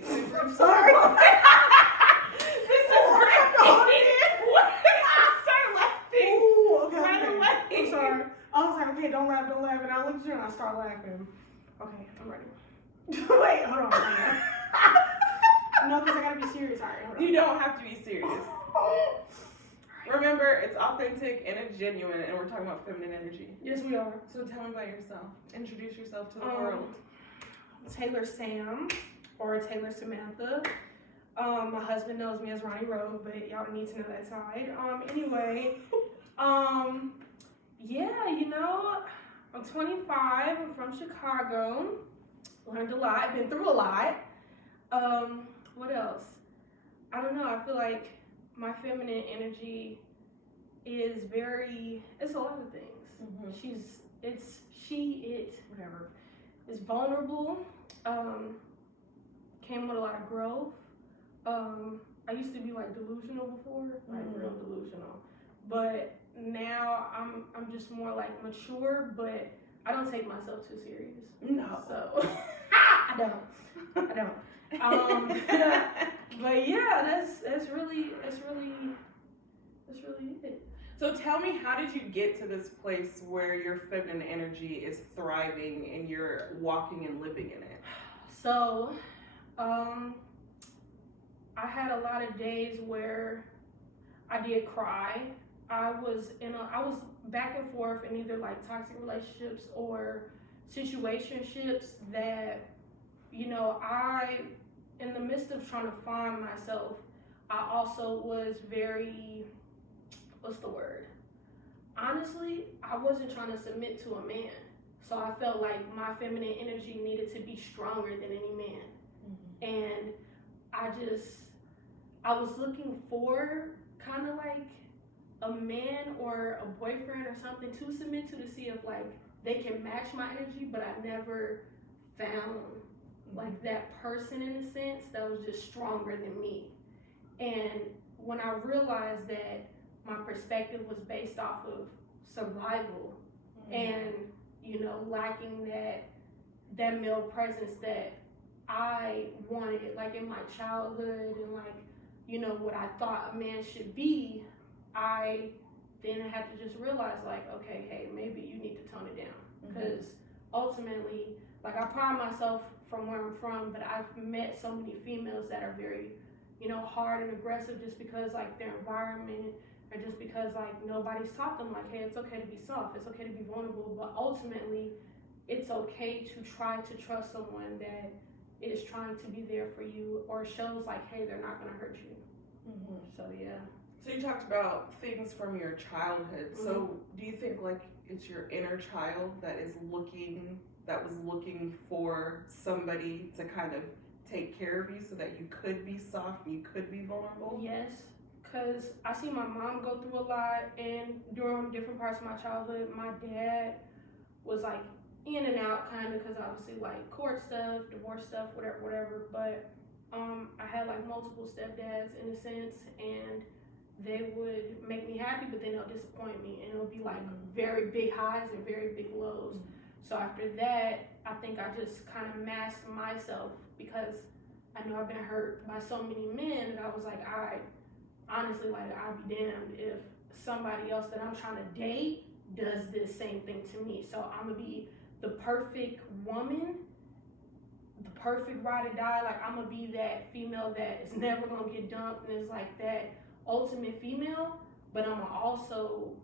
be serious. I'm sorry. This is great. Start laughing. Ooh, okay. Right away. I'm sorry. I was like, okay, don't laugh. And I looked at you and I started laughing. Okay, I'm ready. Wait, hold on. No, because I gotta be serious. All right, hold on. You don't have to be serious. Remember, it's authentic and it's genuine, and we're talking about feminine energy. Yes, we are. So tell me about yourself. Introduce yourself to the world. Taylor Sam or Taylor Samantha. My husband knows me as Ronnie Rowe, but y'all don't need to know that side. Anyway, yeah, you know, I'm 25. I'm from Chicago. Learned a lot. Been through a lot. What else? I don't know. I feel like my feminine energy is it's a lot of things. Mm-hmm. It's vulnerable. Came with a lot of growth. I used to be like delusional before, like real delusional. But now I'm just more like mature, but I don't take myself too serious. No. So I don't. But yeah, that's really it. So tell me, how did you get to this place where your feminine energy is thriving and you're walking and living in it? So, I had a lot of days where I did cry. I was back and forth in either like toxic relationships or situationships that, you know, in the midst of trying to find myself, I also was very, honestly, I wasn't trying to submit to a man. So I felt like my feminine energy needed to be stronger than any man. Mm-hmm. And I was looking for kind of like a man or a boyfriend or something to submit to see if like they can match my energy, but I never found like that person in a sense that was just stronger than me. And when I realized that my perspective was based off of survival and, you know, lacking that male presence that I wanted, like in my childhood and like, you know, what I thought a man should be, I then had to just realize like, okay, hey, maybe you need to tone it down. Because ultimately, like I pride myself from where I'm from, but I've met so many females that are very, you know, hard and aggressive just because like their environment or just because like nobody's taught them like, hey, it's okay to be soft, it's okay to be vulnerable, but ultimately it's okay to try to trust someone that is trying to be there for you or shows like, hey, they're not going to hurt you. So yeah. So you talked about things from your childhood. So do you think like it's your inner child that was looking for somebody to kind of take care of you so that you could be soft and you could be vulnerable? Yes, because I see my mom go through a lot, and during different parts of my childhood, my dad was like in and out kind of because obviously like court stuff, divorce stuff, whatever. But I had like multiple stepdads in a sense, and they would make me happy, but then they'll disappoint me, and it'll be like very big highs and very big lows. So after that, I think I just kind of masked myself because I know I've been hurt by so many men that I was like, honestly, like I'd be damned if somebody else that I'm trying to date does this same thing to me. So I'm gonna be the perfect woman, the perfect ride or die. Like I'm gonna be that female that is never gonna get dumped and is like that ultimate female, but I'm gonna also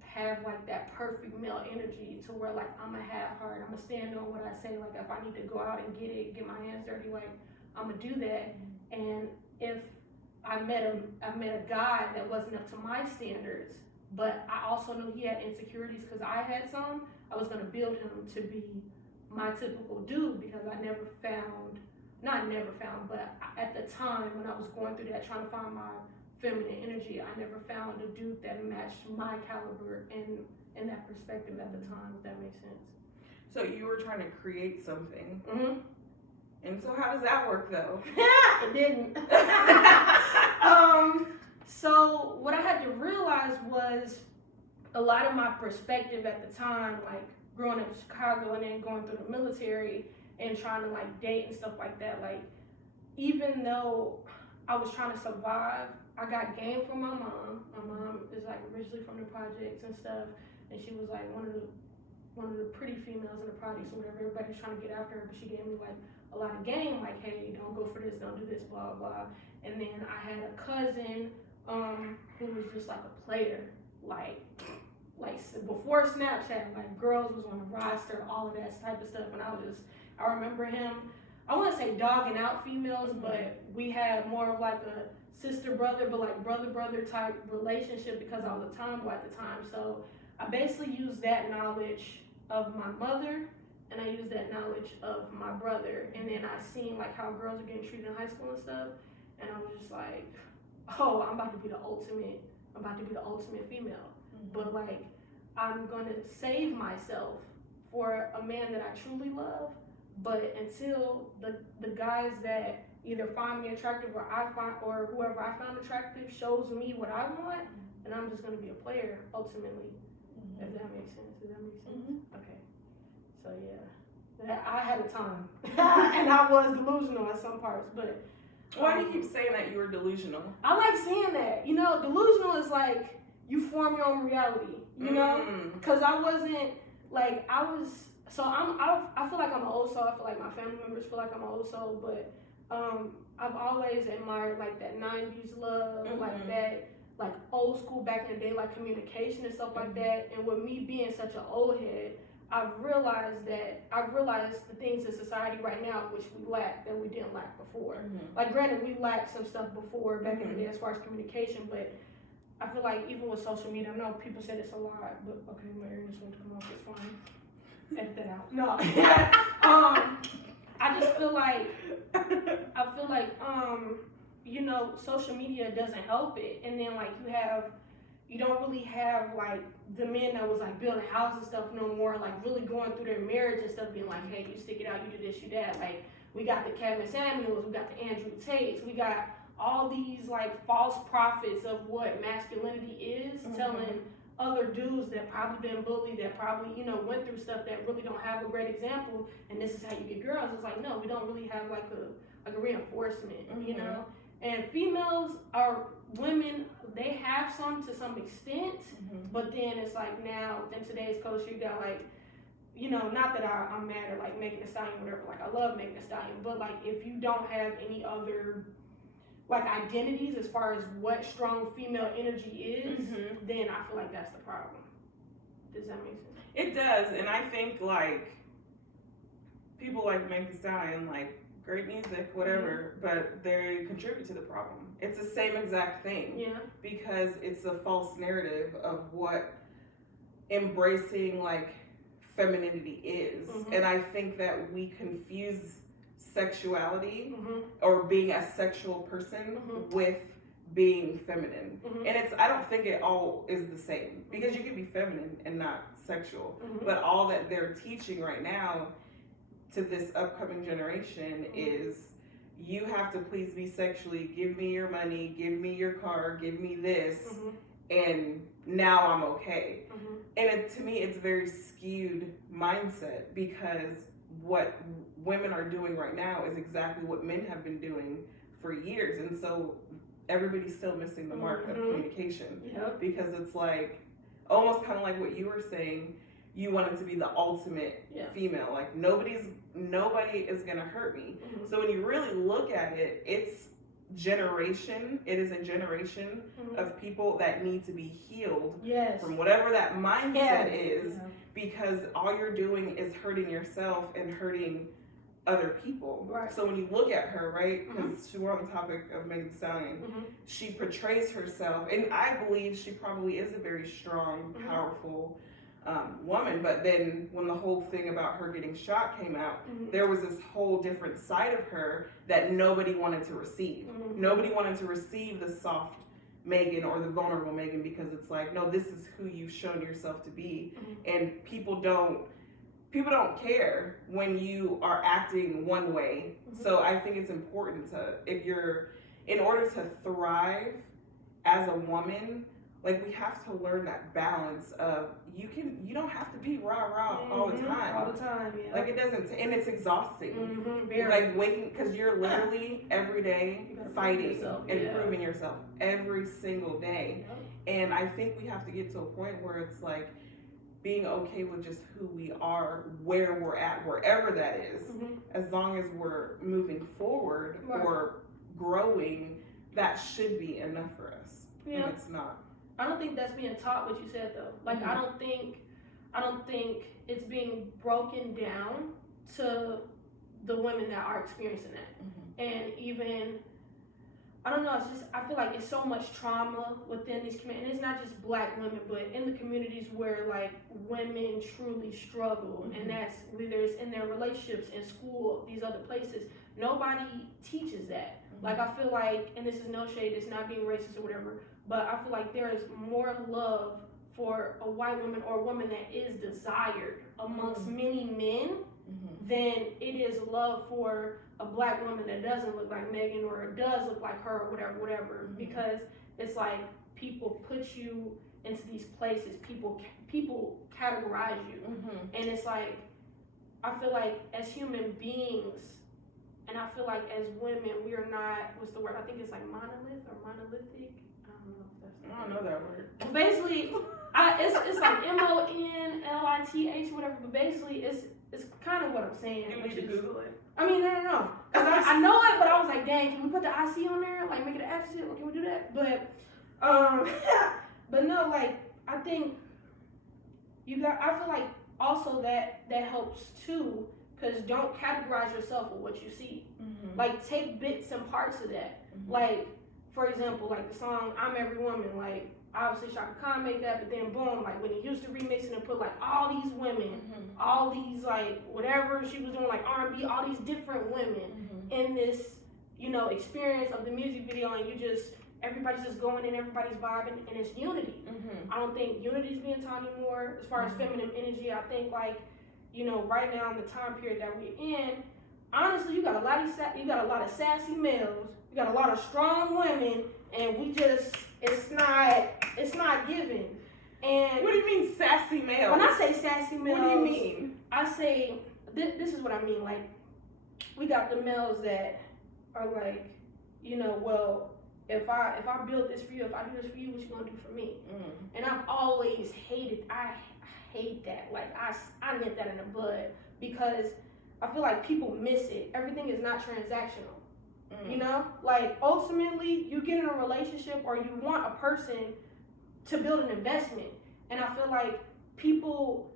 have like that perfect male energy to where like I'm a half heart. I'm gonna stand on what I say. Like if I need to go out and get my hands dirty, like I'm gonna do that. And if I met a guy that wasn't up to my standards, but I also knew he had insecurities because I had some, I was gonna build him to be my typical dude because but at the time when I was going through that, trying to find my feminine energy, I never found a dude that matched my caliber in that perspective at the time, if that makes sense. So you were trying to create something. And so how does that work though? It didn't. So what I had to realize was a lot of my perspective at the time, like growing up in Chicago and then going through the military and trying to like date and stuff like that, like even though I was trying to survive, I got game from my mom. My mom is like originally from the projects and stuff, and she was like one of the pretty females in the projects or whatever. Everybody's trying to get after her, but she gave me like a lot of game, like, hey, don't go for this, don't do this, blah blah. And then I had a cousin who was just like a player, like before Snapchat, like girls was on the roster, all of that type of stuff, and I remember him. I wouldn't say dogging out females, but we had more of like a sister brother, but like brother type relationship because I was a tomboy at the time. So I basically used that knowledge of my mother, and I used that knowledge of my brother, and then I seen like how girls are getting treated in high school and stuff, and I was just like, oh, I'm about to be the ultimate female. But like, I'm gonna save myself for a man that I truly love. But until the guys that either find me attractive or whoever I found attractive shows me what I want, and I'm just gonna be a player ultimately. If that makes sense. Does that make sense? Okay. So yeah, I had a time, and I was delusional at some parts, but. Why do you keep saying that you were delusional? I like saying that. You know, delusional is like you form your own reality. You know, because I wasn't like I was. So I feel like I'm an old soul. I feel like my family members feel like I'm an old soul. But I've always admired like that '90s love, like that, like old school back in the day, like communication and stuff like that. And with me being such an old head, I've realized the things in society right now which we lack that we didn't lack before. Like granted, we lacked some stuff before back in the day as far as communication, but I feel like even with social media, I know people say this a lot, but okay, my earrings want to come off, it's fine. Edit that out. No. I just feel like you know, social media doesn't help it, and then like you don't really have like the men that was like building houses and stuff no more, like really going through their marriage and stuff, being like, hey, you stick it out, you do this, you that. Like we got the Kevin Samuels, we got the Andrew Tates, we got all these like false prophets of what masculinity is, telling other dudes that probably been bullied, that probably, you know, went through stuff that really don't have a great example, and this is how you get girls. It's like, no, we don't really have like a reinforcement, you know? And females are women, they have some to some extent, but then it's like now in today's culture, you got like, you know, not that I'm mad at like Megan Thee Stallion or whatever, like I love Megan Thee Stallion, but like if you don't have any other like identities as far as what strong female energy is, then I feel like that's the problem. Does that make sense? It does, and I think like people like Megan Thee Stallion, like great music, whatever, but they contribute to the problem. It's the same exact thing. Yeah. Because it's a false narrative of what embracing like femininity is. And I think that we confuse sexuality or being a sexual person with being feminine. And I don't think it all is the same, because you can be feminine and not sexual. But all that they're teaching right now to this upcoming generation is you have to please me sexually, give me your money, give me your car, give me this, and now I'm okay. And to me, it's a very skewed mindset, because what women are doing right now is exactly what men have been doing for years. And so everybody's still missing the mark of communication, because it's like almost kind of like what you were saying. You want it to be the ultimate female. Like nobody is gonna hurt me. So when you really look at it, it's generation. It is a generation of people that need to be healed from whatever that mindset is, because all you're doing is hurting yourself and hurting other people. So when you look at her, right, because we're on the topic of Megan Thee Stallion, she portrays herself, and I believe she probably is a very strong, powerful woman. But then when the whole thing about her getting shot came out, there was this whole different side of her that nobody wanted to receive. Nobody wanted to receive the soft Megan or the vulnerable Megan, because it's like, no, this is who you've shown yourself to be. And people don't care when you are acting one way. So I think it's important to, in order to thrive as a woman, Like, we have to learn that balance of you don't have to be rah all the time. All the time, yeah. Like, it doesn't, and it's exhausting. Very. Like, waking, because you're literally every day fighting yourself, and proving yourself every single day. And I think we have to get to a point where it's like being okay with just who we are, where we're at, wherever that is, as long as we're moving forward or growing, that should be enough for us. Yeah. And it's not. I don't think that's being taught what you said though. Like I don't think it's being broken down to the women that are experiencing that. And even I don't know, it's just I feel like it's so much trauma within these communities. And it's not just black women, but in the communities where like women truly struggle, and that's whether it's in their relationships, in school, these other places. Nobody teaches that. Like I feel like, and this is no shade, it's not being racist or whatever, but I feel like there is more love for a white woman or a woman that is desired amongst many men than it is love for a black woman that doesn't look like Megan or does look like her or whatever. Because it's like people put you into these places, people categorize you, and it's like I feel like as human beings, and I feel like as women we are not, what's the word? I think it's like monolithic. I don't know if that's. I don't know that word. Basically, it's like MONLITH whatever, but basically it's kind of what I'm saying. You need to Google it. I mean, no. Because I know it, but I was like, dang, can we put the IC on there? Like, make it an accent? Or can we do that? But, but no, like, I think I feel like also that helps too, because don't categorize yourself with what you see. Like, take bits and parts of that. Like, for example, like the song I'm Every Woman, like, obviously Shaka Khan made that, but then boom, like when he used to remix it and put like all these women, all these like whatever she was doing, like R&B, all these different women in this, experience of the music video, and everybody's just going in, everybody's vibing, and it's unity. I don't think unity is being taught anymore as far as feminine energy. I think like, right now in the time period that we're in, honestly, you got a lot of sassy males, you got a lot of strong women, and it's not given. And what do you mean sassy males? When I say sassy males, what do you mean? I say this is what I mean. Like, we got the males that are like, well, if I build this for you, if I do this for you, what you gonna do for me? And I've always hated. I hate that. Like I nip that in the bud, because I feel like people miss it. Everything is not transactional. Like ultimately you get in a relationship or you want a person to build an investment, and I feel like people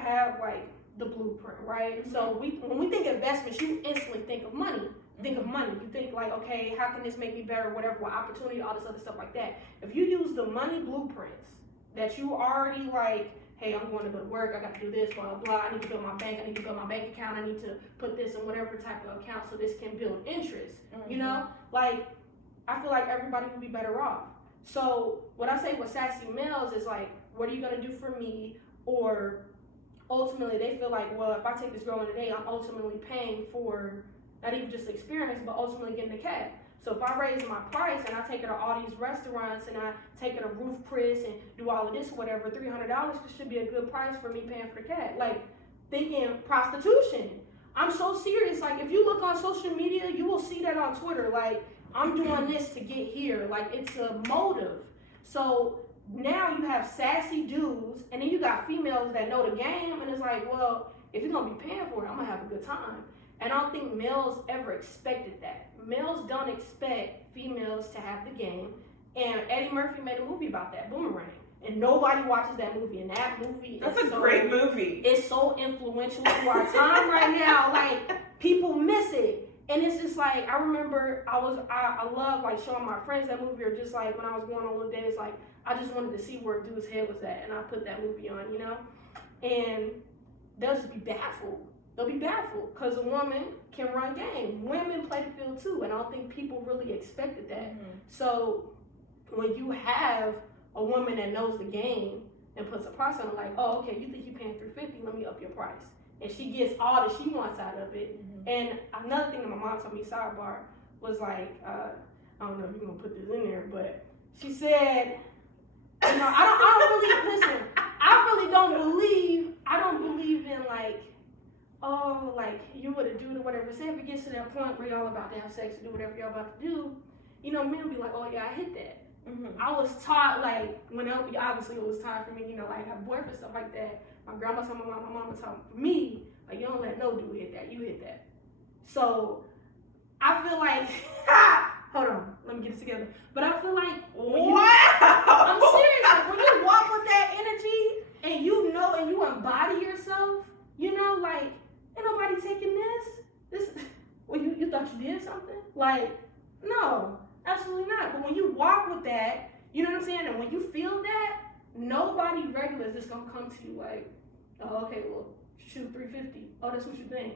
have like the blueprint, right? So when we think investments, you instantly think of money. You think like, okay, how can this make me better, whatever, what opportunity, all this other stuff like that. If you use the money blueprints that you already like, hey, I'm going to go to work, I got to do this, blah, blah, I need to build my bank, I need to build my bank account, I need to put this in whatever type of account so this can build interest, Like, I feel like everybody would be better off. So what I say with sassy males is like, what are you going to do for me? Or ultimately they feel like, well, if I take this girl on a date, I'm ultimately paying for not even just the experience, but ultimately getting the cab. So if I raise my price and I take her to all these restaurants and I take her to Roof Chris and do all of this or whatever, $300 should be a good price for me paying for the cab. Like, thinking prostitution. I'm so serious. Like, if you look on social media, you will see that on Twitter. Like, I'm doing this to get here. Like, it's a motive. So now you have sassy dudes, and then you got females that know the game, and it's like, well, if you're going to be paying for it, I'm going to have a good time. And I don't think males ever expected that. Males don't expect females to have the game. And Eddie Murphy made a movie about that, Boomerang. And nobody watches that movie. And that movie That's a great movie. It's so influential to our time right now. Like, people miss it. And it's just like, I remember I love like showing my friends that movie, or just like when I was going on little days, like I just wanted to see where a dude's head was at. And I put that movie on, And they'll just be baffled. They'll be baffled because a woman can run game. Women play the field too, and I don't think people really expected that. So when you have a woman that knows the game and puts a price on it, like, oh, okay, you think you're paying $350, let me up your price. And she gets all that she wants out of it. And another thing that my mom told me, sidebar, was like, I don't know if you're going to put this in there, but she said, You know, I don't really, listen, I don't believe in like, oh, like, you would a dude or whatever. Say if it gets to that point where y'all about to have sex and do whatever y'all about to do, you know, men will be like, oh yeah, I hit that. I was taught, like, obviously it was time for me, you know, like, have boyfriends, stuff like that. My grandma told my mama told me, like, you don't let no dude hit that, you hit that. So, I feel like, hold on, let me get this together. But I feel like, I'm serious, like, when you walk with that energy, and you know, and you embody yourself, you know, like, ain't nobody taking this, well, you thought you did something? Like, no. Absolutely not. But when you walk with that, you know what I'm saying? And when you feel that, nobody regular is just going to come to you like, oh, okay, well, shoot 350. Oh, that's what you think.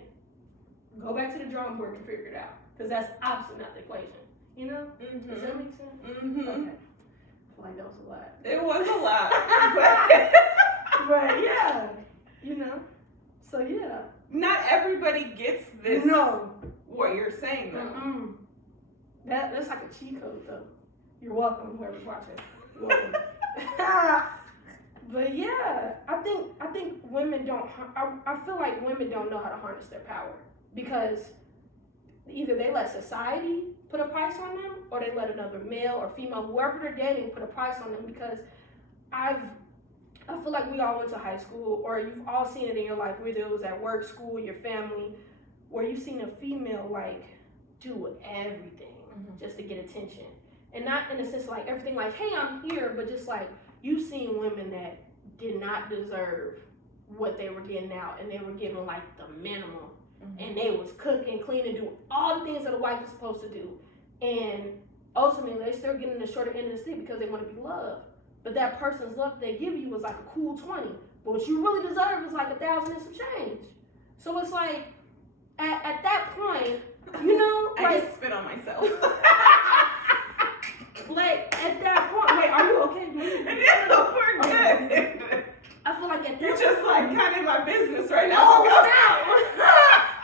Go back to the drawing board and figure it out. Because that's obviously not the equation. You know? Does that make sense? Okay. I feel like that was a lot. It was a lot. But yeah, you know? So yeah. Not everybody gets this. No. What you're saying, though. That's like a cheat code, though. You're welcome, whoever's watching. You're welcome. But yeah, I think women don't. I feel like women don't know how to harness their power because either they let society put a price on them, or they let another male or female, whoever they're dating, put a price on them. Because I feel like we all went to high school, or you've all seen it in your life, whether it was at work, school, your family, where you've seen a female like do everything just to get attention. And not in a sense like everything like, hey, I'm here, but just like you've seen women that did not deserve what they were getting out, and they were given like the minimum, and they was cooking, cleaning, do all the things that a wife is supposed to do. And ultimately they still getting the shorter end of the stick because they want to be loved. But that person's love they give you was like a cool 20. But what you really deserve is like 1,000 and some change. So it's like at that point, you know, like, I just spit on myself. Like at that point, wait, are you okay? No, we're good. I feel like at that You're just like kind of my business right now. Oh, no.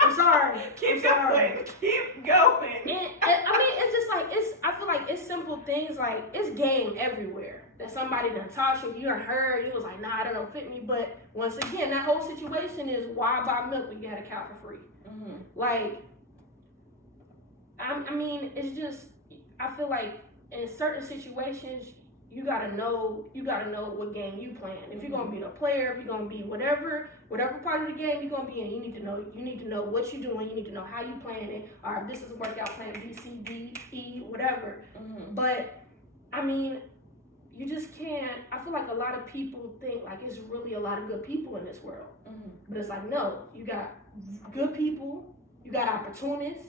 I'm sorry. Keep going. And, I mean, it's just like I feel like it's simple things like it's game everywhere. That somebody done taught you, you done heard, you was like, nah, that don't fit me. But once again, that whole situation is why buy milk when you had a cow for free? Like, I mean, it's just I feel like in certain situations you gotta know what game you playing. If you're gonna be the player, if you're gonna be whatever part of the game you're gonna be in, you need to know what you're doing, you need to know how you playing it, or if this is a workout plan B, C, D, E, whatever. But I mean, you just can't. I feel like a lot of people think like it's really a lot of good people in this world, but it's like no, you got good people, you got opportunists,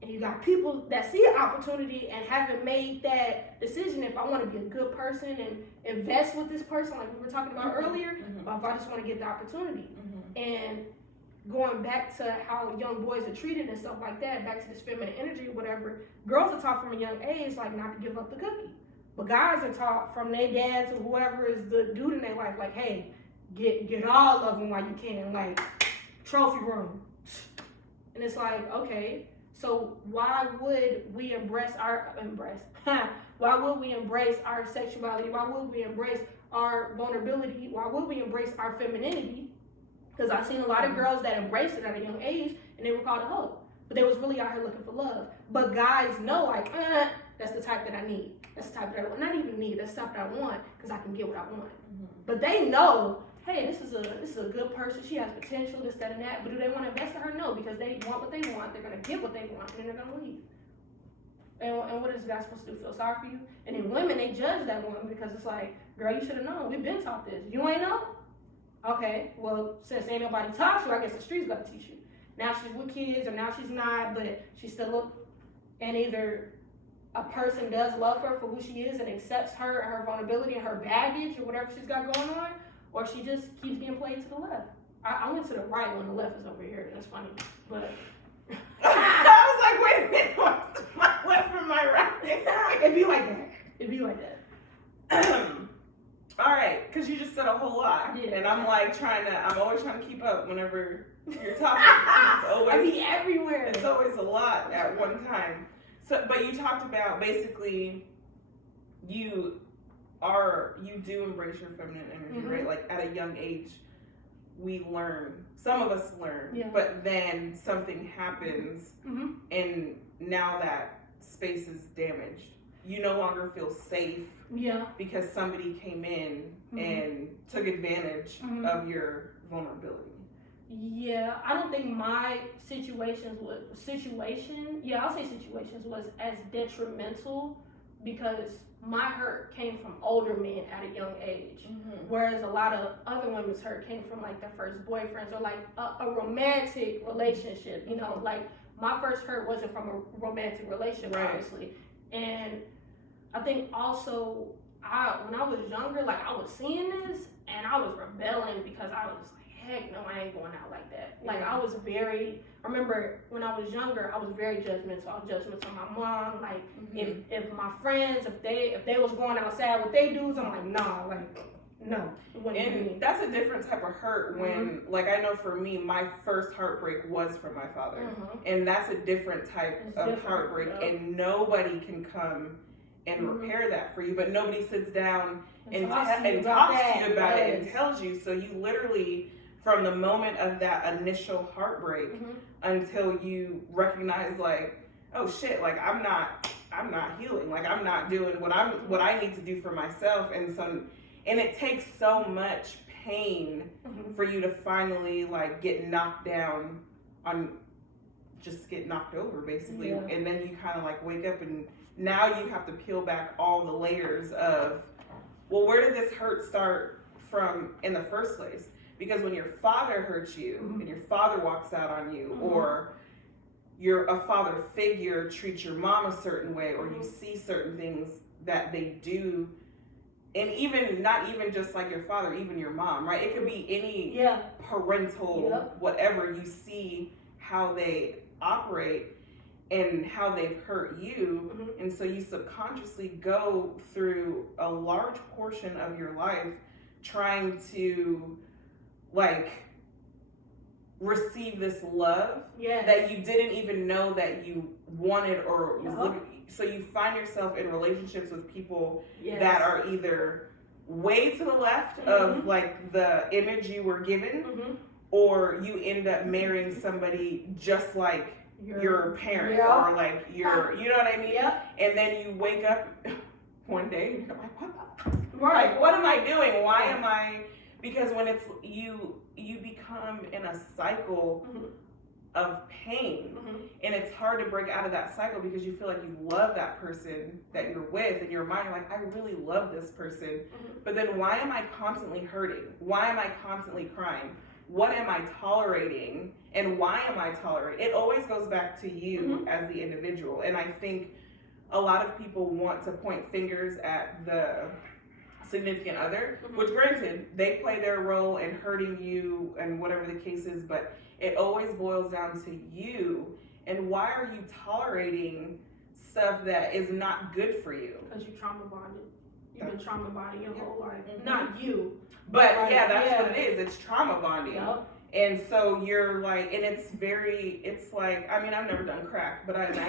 and you got people that see an opportunity and haven't made that decision if I want to be a good person and invest with this person like we were talking about earlier, or if I just want to get the opportunity. And going back to how young boys are treated and stuff like that, back to this feminine energy or whatever, girls are taught from a young age like not to give up the cookie. But guys are taught from their dads or whoever is the dude in their life like, hey, get all of them while you can, like trophy room. And it's like, okay, so why would we embrace our sexuality? Why would we embrace our vulnerability? Why would we embrace our femininity? Because I've seen a lot of girls that embraced it at a young age and they were called a hoe. But they was really out here looking for love. But guys know like, that's the type that I need. That's the type that I want. Not even need, that's the type that I want because I can get what I want. But they know, hey, this is a good person. She has potential, this, that, and that. But do they want to invest in her? No, because they want what they want. They're going to get what they want, and then they're going to leave. And what is the guy supposed to do? Feel sorry for you? And then women, they judge that woman because it's like, girl, you should have known. We've been taught this. You ain't know? Okay, well, since ain't nobody taught you, I guess the streets got to teach you. Now she's with kids, or now she's not, but she's still and either a person does love her for who she is and accepts her vulnerability and her baggage or whatever she's got going on, or she just keeps getting played to the left. I went to the right when the left is over here. That's funny, but I was like, wait a minute, what's my left from my right? It'd be like that. All right, because you just said a whole lot, and I'm like I'm always trying to keep up whenever you're talking. It's always, I mean, everywhere. It's always a lot at one time. So, but you talked about basically you you do embrace your feminine energy, right? Like at a young age, we learn. Some of us learn, but then something happens, and now that space is damaged. You no longer feel safe because somebody came in and took advantage of your vulnerability. Yeah, I don't think my situations was as detrimental because my hurt came from older men at a young age, whereas a lot of other women's hurt came from like their first boyfriends or like a romantic relationship. You know, like my first hurt wasn't from a romantic relationship, obviously, and I think also when I was younger, like I was seeing this and I was rebelling because I was like, heck no, I ain't going out like that. Like I remember when I was younger, I was very judgmental. I was judgmental of my mom. Like if my friends, if they was going outside with they dudes, I'm like, nah, like no. And that's a different type of hurt when, like I know for me, my first heartbreak was from my father. And that's a different type of heartbreak and nobody can come and repair that for you, but nobody sits down and talks to you about it and tells you. So you literally, from the moment of that initial heartbreak until you recognize like, oh shit, like I'm not healing, like I'm not doing what I need to do for myself, and it takes so much pain for you to finally like get knocked down just get knocked over basically, and then you kind of like wake up and now you have to peel back all the layers of, well, where did this hurt start from in the first place? Because when your father hurts you and your father walks out on you, or a father figure treats your mom a certain way, or you see certain things that they do, and even not even just like your father, even your mom, right? It could be any parental whatever, you see how they operate and how they've hurt you, and so you subconsciously go through a large portion of your life trying to like receive this love that you didn't even know that you wanted or was living. So you find yourself in relationships with people that are either way to the left of like the image you were given, or you end up marrying somebody just like your parent or like your, you know what I mean? And then you wake up one day and you're like, like, what am I doing? Why am I? Because when it's you become in a cycle of pain, and it's hard to break out of that cycle because you feel like you love that person that you're with, and your mind, you're like, I really love this person, but then why am I constantly hurting? Why am I constantly crying? What am I tolerating, and why am I tolerating? It always goes back to you as the individual, and I think a lot of people want to point fingers at the significant other, which granted, they play their role in hurting you and whatever the case is, but it always boils down to you, and why are you tolerating stuff that is not good for you? Because you trauma bonded. You've been trauma bonded your whole life. Not you. But that's what it is. It's trauma bonding. And so you're like, and it's like, I mean, I've never done crack, but I imagine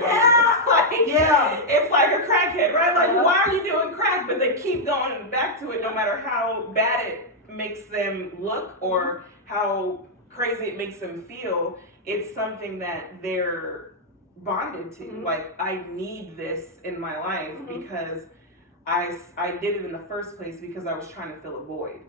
it's like a crackhead, right? Like, why are you doing crack? But they keep going back to it no matter how bad it makes them look or how crazy it makes them feel. It's something that they're bonded to. Like, I need this in my life because I did it in the first place because I was trying to fill a void.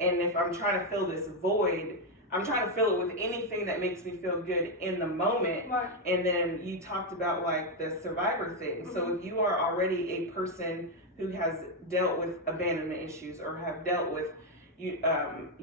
And if I'm trying to fill this void, I'm trying to fill it with anything that makes me feel good in the moment. And then you talked about like the survivor thing. So if you are already a person who has dealt with abandonment issues or have dealt with you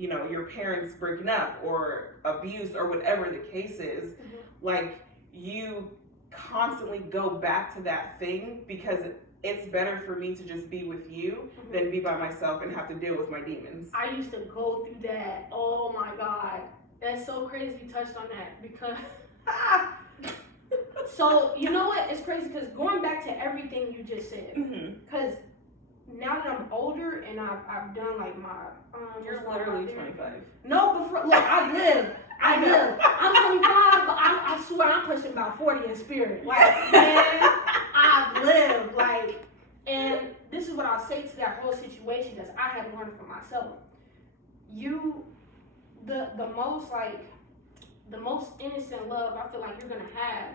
know, your parents breaking up or abuse or whatever the case is, like you constantly go back to that thing because it's better for me to just be with you than be by myself and have to deal with my demons. I used to go through that. Oh my God. That's so crazy you touched on that because... So, you know what? It's crazy because going back to everything you just said, because now that I'm older and I've done like my... You're literally 25. No, before, look, I've lived. I'm 25, but I swear I'm pushing about 40 in spirit. Like, man, I've lived. Like, and this is what I'll say to that whole situation. had to learn it for myself. The most innocent love I feel like you're gonna have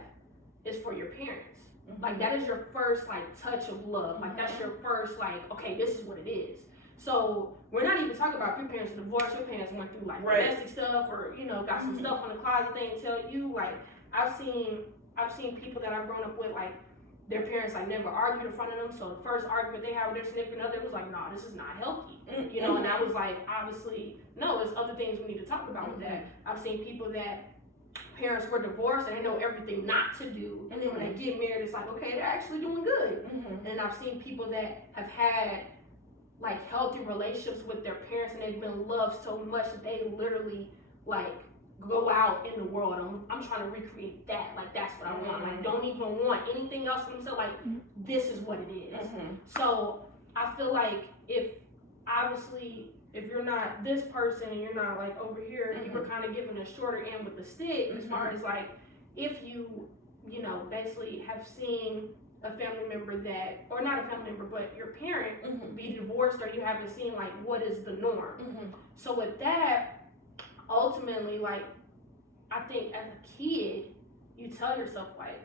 is for your parents. Mm-hmm. Like that is your first like touch of love. Like that's your first like, okay, this is what it is. So we're not even talking about if your parents are divorced, your parents went through like domestic stuff or got some stuff on the closet thing and tell you like I've seen people that I've grown up with like their parents like never argued in front of them. So the first argument they had with their significant other was like, nah, this is not healthy. And I was like, obviously, no, there's other things we need to talk about with that. I've seen people that parents were divorced and they know everything not to do. And then when they get married, it's like, okay, they're actually doing good. And I've seen people that have had like healthy relationships with their parents and they've been loved so much that they literally like go out in the world. I'm trying to recreate that. Like that's what I want. Like don't even want anything else for themselves. Like this is what it is. So I feel like if you're not this person and you're not like over here, you were kind of given a shorter end with the stick as far as like if you basically have seen a family member that, or not a family member, but your parent be divorced, or you haven't seen like what is the norm. So with that, ultimately, like I think as a kid, you tell yourself like,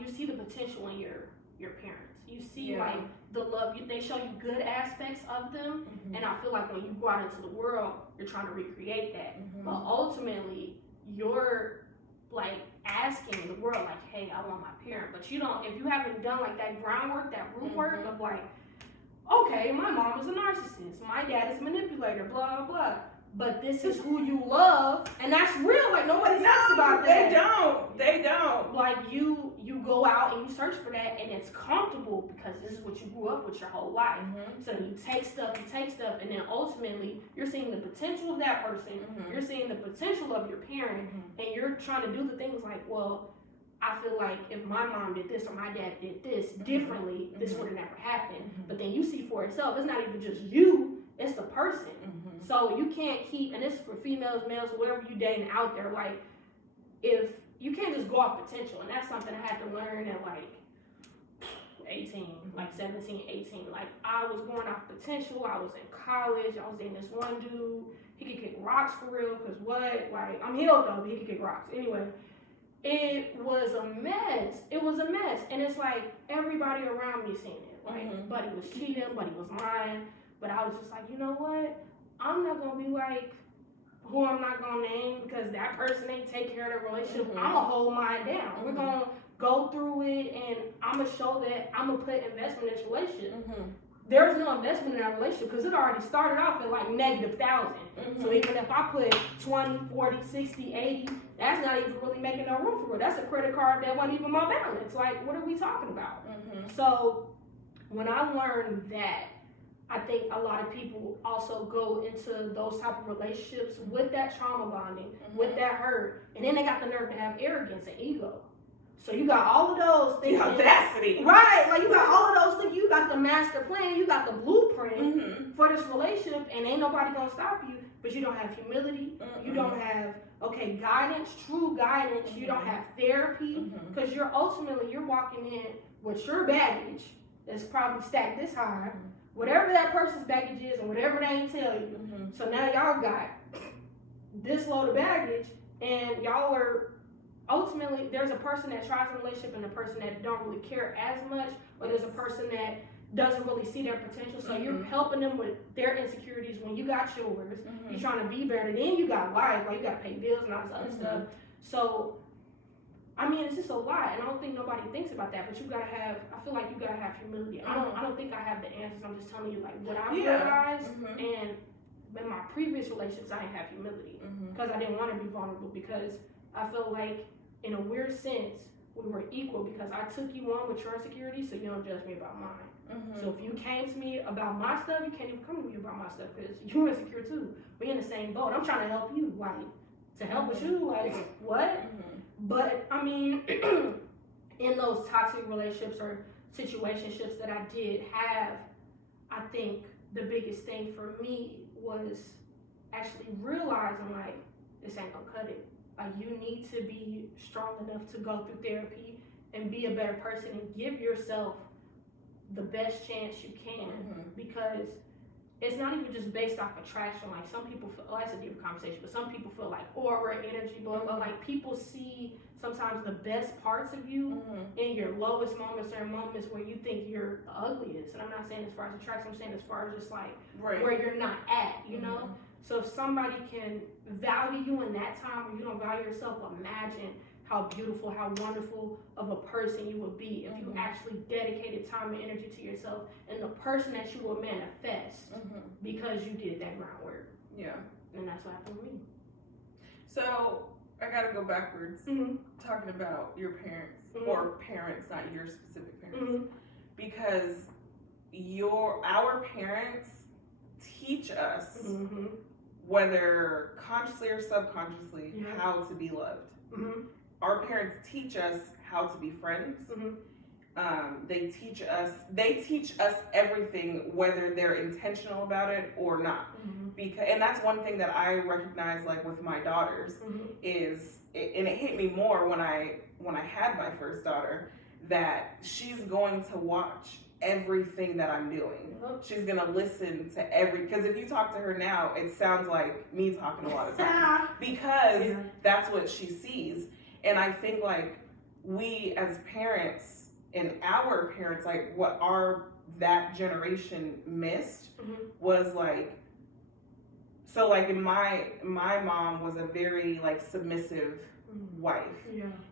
you see the potential in your parents. You see like the love, they show you good aspects of them, and I feel like when you go out into the world, you're trying to recreate that. But ultimately, you're like asking the world like, hey, I want my parent. But you don't, if you haven't done like that groundwork, that root work of like, okay, my mom is a narcissist, my dad is a manipulator, blah, blah, blah. But this is who you love, and that's real. Like nobody talks about that. They don't. Like you go out and you search for that, and it's comfortable because this is what you grew up with your whole life. So you take stuff, and then ultimately you're seeing the potential of that person. You're seeing the potential of your parent, and you're trying to do the things like, well, I feel like if my mom did this or my dad did this differently, this would have never happened. But then you see for itself, it's not even just you, it's the person. So you can't keep, and this is for females, males, whoever you dating out there, like if you can't just go off potential, and that's something I had to learn at like 18, like 17, 18. Like I was going off potential, I was in college, I was dating this one dude, he could kick rocks for real, cause what, like I'm healed though, but he could kick rocks. Anyway, it was a mess, and it's like everybody around me seen it, like buddy was cheating, buddy was lying, but I was just like, you know what, I'm not gonna be like who I'm not gonna name because that person ain't take care of the relationship. I'm gonna hold mine down. We're gonna go through it, and I'm gonna show that I'm gonna put investment in this relationship. There's no investment in that relationship because it already started off at like -1,000. So even if I put 20, 40, 60, 80, that's not even really making no room for it. That's a credit card that wasn't even my balance. Like, what are we talking about? So when I learned that, I think a lot of people also go into those type of relationships with that trauma bonding, with that hurt, and then they got the nerve to have arrogance and ego. So you got all of those things. The audacity. Right, like you got all of those things. You got the master plan, you got the blueprint for this relationship, and ain't nobody gonna stop you, but you don't have humility, you don't have, guidance, true guidance, you don't have therapy, because you're walking in with your baggage that's probably stacked this high, whatever that person's baggage is and whatever they ain't tell you. So now y'all got this load of baggage, and y'all are ultimately, there's a person that tries a relationship and a person that don't really care as much, or there's a person that doesn't really see their potential. So you're helping them with their insecurities when you got yours. You're trying to be better. Then you got life, like you got to pay bills and all this other stuff. So I mean, it's just a lot, and I don't think nobody thinks about that. But I feel like you gotta have humility. I don't think I have the answers. I'm just telling you like what I realized. And in my previous relationships, I didn't have humility because I didn't want to be vulnerable, because I feel like in a weird sense we were equal, because I took you on with your insecurities, so you don't judge me about mine. So if you came to me about my stuff, you can't even come to me about my stuff because you're insecure too. We're in the same boat. I'm trying to help you, like to help with you, like what? But I mean, in those toxic relationships or situationships that I did have, I think the biggest thing for me was actually realizing like this ain't gonna cut it. Like you need to be strong enough to go through therapy and be a better person and give yourself the best chance you can, because it's not even just based off attraction. Like some people feel, that's a deeper conversation, but some people feel like aura, energy, blah, blah. Like people see sometimes the best parts of you in your lowest moments or moments where you think you're the ugliest. And I'm not saying as far as attraction, I'm saying as far as just like where you're not at, you know? So if somebody can value you in that time where you don't value yourself, imagine how beautiful, how wonderful of a person you would be if you actually dedicated time and energy to yourself and the person that you will manifest because you did that groundwork. Yeah. And that's what happened with me. So I gotta go backwards, talking about your parents, or parents, not your specific parents, because our parents teach us, whether consciously or subconsciously, how to be loved. Our parents teach us how to be friends. They teach us everything, whether they're intentional about it or not. And that's one thing that I recognize, like with my daughters, and it hit me more when I had my first daughter, that she's going to watch everything that I'm doing. She's gonna listen to because if you talk to her now, it sounds like me talking a lot of times because that's what she sees. And I think like we as parents and our parents, like what that generation missed was like, so like my mom was a very like submissive wife.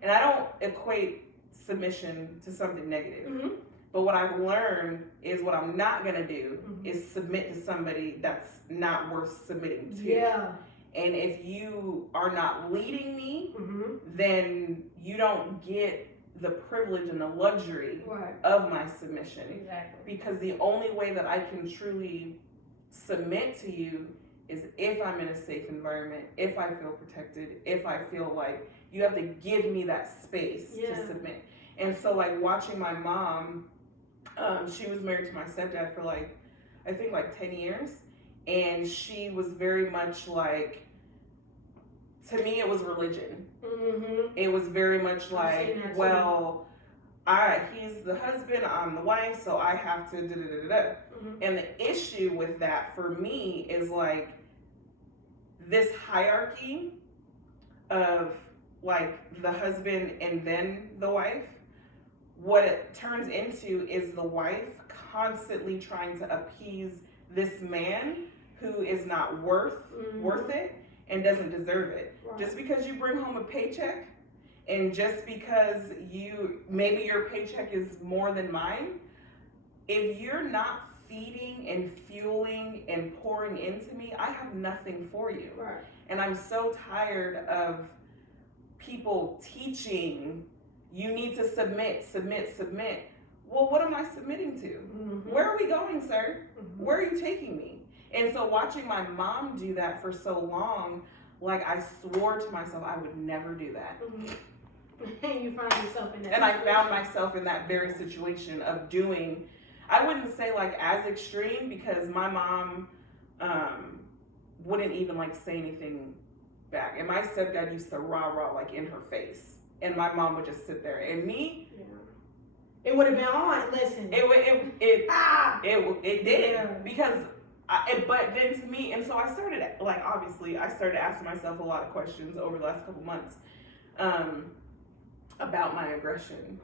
And I don't equate submission to something negative. But what I've learned is what I'm not gonna do is submit to somebody that's not worth submitting to. And if you are not leading me, then you don't get the privilege and the luxury of my submission. Because the only way that I can truly submit to you is if I'm in a safe environment, if I feel protected, if I feel like you have to give me that space to submit. And so like watching my mom, she was married to my stepdad for like, I think like 10 years. And she was very much like, to me, it was religion. It was very much like, well, he's the husband, I'm the wife, so I have to da-da-da-da-da. And the issue with that for me is like this hierarchy of like the husband and then the wife. What it turns into is the wife constantly trying to appease this man who is not worth it and doesn't deserve it. Just because you bring home a paycheck and just because maybe your paycheck is more than mine, if you're not feeding and fueling and pouring into me, I have nothing for you. And I'm so tired of people teaching you need to submit. Well, what am I submitting to? Where are we going, sir? Where are you taking me? And so watching my mom do that for so long, like I swore to myself I would never do that. And you find yourself in that And I found myself in that very situation of doing, I wouldn't say like as extreme, because my mom wouldn't even like say anything back. And my stepdad used to rah-rah like in her face. And my mom would just sit there. And me, it would have been on. Listen, it did because. But then to me, and so I started, like, obviously, I started asking myself a lot of questions over the last couple months about my aggression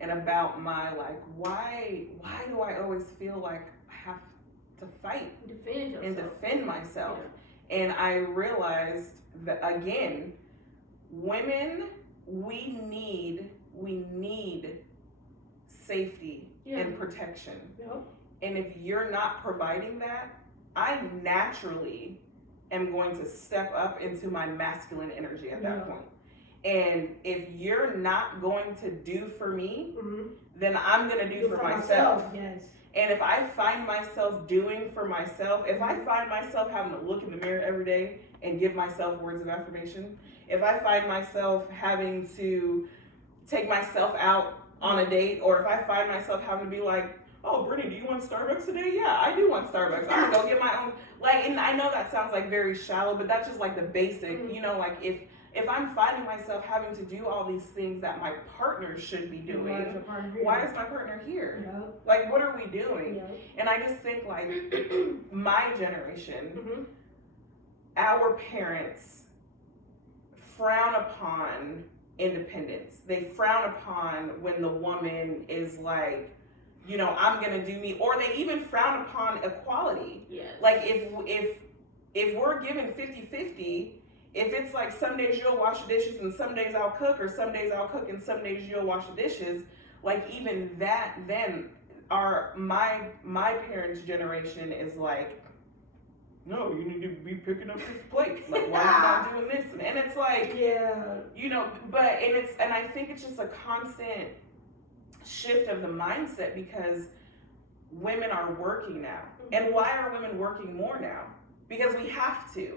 and about my, like, why do I always feel like I have to fight and defend myself? And I realized that, again, women, we need safety and protection. And if you're not providing that, I naturally am going to step up into my masculine energy at that point. And if you're not going to do for me, then I'm going to do for myself. And if I find myself doing for myself, if I find myself having to look in the mirror every day and give myself words of affirmation, if I find myself having to take myself out on a date, or if I find myself having to be like, oh, Brittany, do you want Starbucks today? Yeah, I do want Starbucks. I'm gonna go get my own. Like, and I know that sounds like very shallow, but that's just like the basic, you know, like if if I'm finding myself having to do all these things that my partner should be doing, why is my partner here? Yep. Like, what are we doing? Yep. And I just think, like, my generation, Mm-hmm. our parents frown upon independence. They frown upon when the woman is like, you know, I'm gonna do me, or they even frown upon equality. Yes. Like, if we're given 50-50, if it's like some days you'll wash the dishes and some days I'll cook, or some days I'll cook and some days you'll wash the dishes, like, even that, then my parents' generation is like, no, you need to be picking up this plate. Like, why are you not doing this? And it's like, yeah, you know, and I think it's just a constant shift of the mindset, because women are working now. And why are women working more now? Because we have to.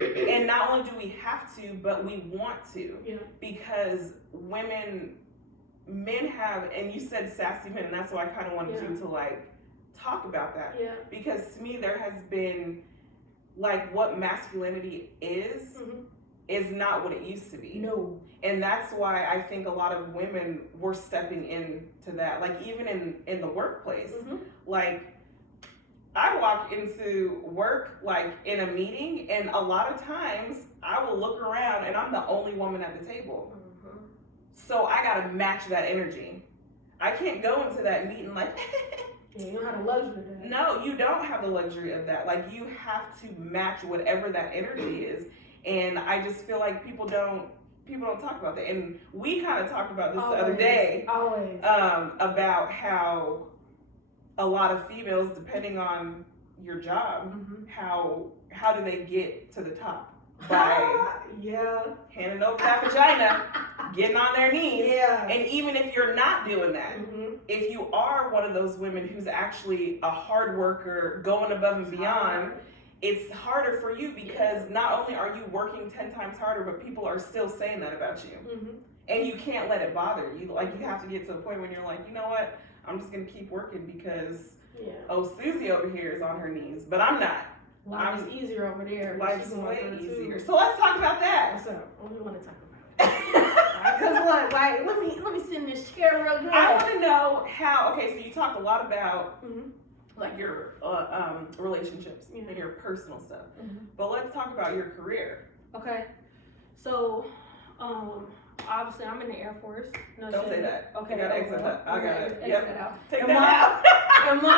And not only do we have to, but we want to. Yeah. Because men have, and you said sassy men, and that's why I kind of wanted you to, like, talk about that. Yeah. Because to me, there has been, like, what masculinity is not what it used to be. No. And that's why I think a lot of women were stepping into that. Like, even in the workplace, like, I walk into work, like, in a meeting, and a lot of times I will look around and I'm the only woman at the table. So I gotta match that energy. I can't go into that meeting like, yeah, you don't have the luxury of that. no, you don't have the luxury of that. Like, you have to match whatever that energy is. And I just feel like people don't talk about that. And we kind of talked about this the other day. Always. About how a lot of females, depending on your job, how do they get to the top? By handing over that vagina, getting on their knees. Yeah. And even if you're not doing that, if you are one of those women who's actually a hard worker, going above and beyond, it's harder for you, because not only are you working 10 times harder, but people are still saying that about you. And you can't let it bother you. Like, you have to get to a point when you're like, you know what? I'm just going to keep working because, Susie over here is on her knees, but I'm not. Life is easier over there. Life's way easier. So let's talk about that. What's up? What do we want to talk about? Because what? Like, let me sit in this chair real good. I want to know how. Okay, so you talk a lot about like your relationships and your personal stuff, but let's talk about your career. Okay, so obviously I'm in the Air Force. No Don't shit. say that. Okay, You gotta exit that. I got it. Exit Yep. it out. Take Am that out. Look,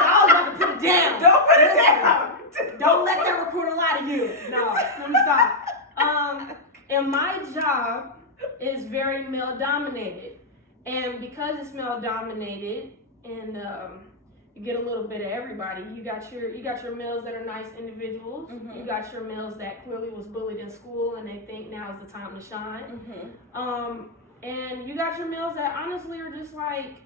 I was about to put it down. Don't put it down. Don't let that recorder lie to you. No, let me stop. And my job is very male dominated, and because it's male dominated, and you get a little bit of everybody. You got your males that are nice individuals. You got your males that clearly was bullied in school and they think now is the time to shine. And you got your males that honestly are just like,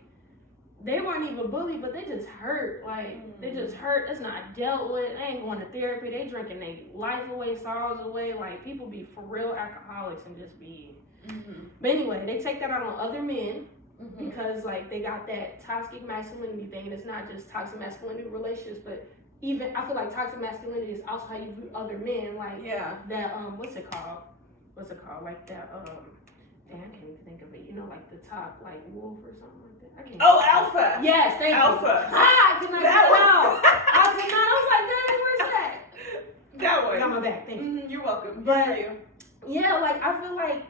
they weren't even bullied, but they just hurt. Like, they just hurt. It's not dealt with. They ain't going to therapy. They drinking their life away, sorrows away. Like, people be for real alcoholics and just be. But anyway, they take that out on other men because, like, they got that toxic masculinity thing. And it's not just toxic masculinity relationships, but even, I feel like toxic masculinity is also how you view other men. Like, that, what's it called? Like that, dang, I can't even think of it. You know, like the top, like wolf or something like that. I can't. Oh, alpha. Yes, thank Alpha. you. I could not get it out. I could not. I was like, damn, where's that? That one. Got my back. Thank you. You're welcome. But you. Yeah, like I feel like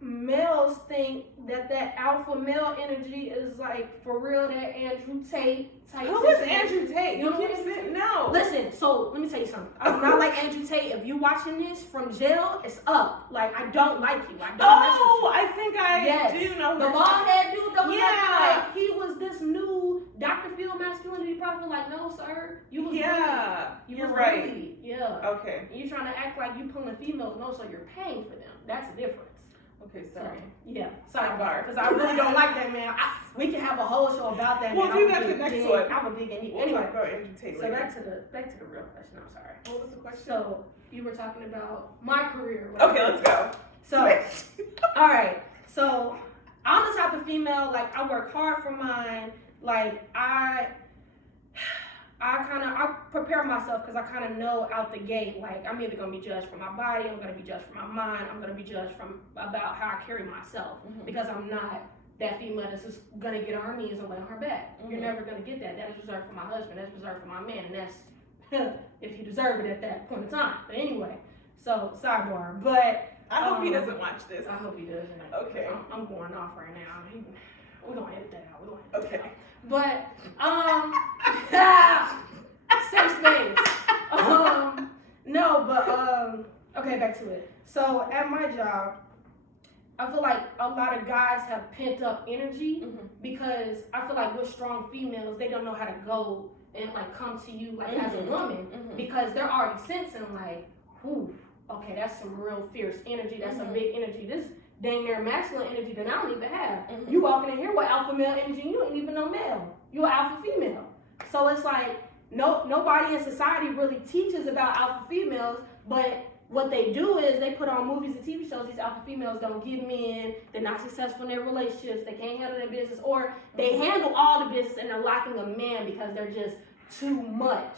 males think that alpha male energy is like for real, that Andrew Tate type. Who is Andrew Tate? You keep saying no. Listen, so let me tell you something. I'm not like Andrew Tate. If you watching this from jail, it's up. Like, I don't like you. I don't mess with you. I think I do know the bald head dude that was Yeah. like he was this new Dr. Phil masculinity prophet. Like, no, sir, you was Yeah, bullied. you're was right. bullied. Yeah. Okay. And you trying to act like you pulling females, no, so you're paying for them. That's the difference. Okay, sorry. Yeah, sidebar. Sidebar. Because I really don't like that man. We can have a whole show about that. We'll man. do that the next one. I'm a big We'll anyway. talk about Andrew Tate So later. back to the real question. I'm sorry. What was the question? So you were talking about my career. Right? Okay, let's go. So, all right. So I'm the type of female, like, I work hard for mine. Like, I I prepare myself because I kind of know out the gate, like, I'm either going to be judged for my body, I'm going to be judged for my mind, I'm going to be judged about how I carry myself, because I'm not that female that's just going to get on her knees and lay on her back. You're never going to get that. That is reserved for my husband, that's reserved for my man, and that's if you deserve it at that point in time. But anyway, so sidebar. But I hope he doesn't watch this. I hope he doesn't. Okay. I'm going off right now. We're going to edit that out. Okay. But, safe space. No, but, okay, back to it. So, at my job, I feel like a lot of guys have pent up energy because I feel like we're strong females. They don't know how to go and, like, come to you, like, as a woman because they're already sensing, like, whew, okay, that's some real fierce energy. That's some big energy. This dang near masculine energy that I don't even have. You walking in here with alpha male energy, and you ain't even no male. You're alpha female. So it's like nobody in society really teaches about alpha females, but what they do is they put on movies and TV shows. These alpha females don't get men. They're not successful in their relationships. They can't handle their business, or they handle all the business and they're lacking a man because they're just too much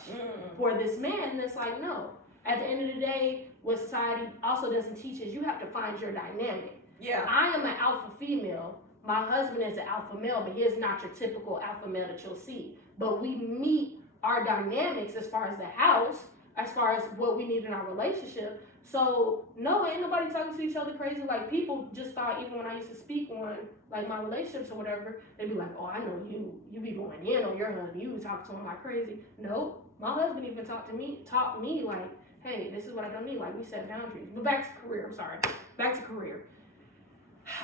for this man. And it's like, no. At the end of the day, what society also doesn't teach is you have to find your dynamic. Yeah. I am an alpha female. My husband is an alpha male, but he is not your typical alpha male that you'll see. But we meet our dynamics as far as the house, as far as what we need in our relationship. So, no, ain't nobody talking to each other crazy. Like, people just thought, even when I used to speak on, like, my relationships or whatever, they'd be like, oh, I know you be going in on your husband. You talk to him like crazy. Nope. My husband even taught me, like, hey, this is what I don't need. Like, we set boundaries. But back to career, I'm sorry. Back to career.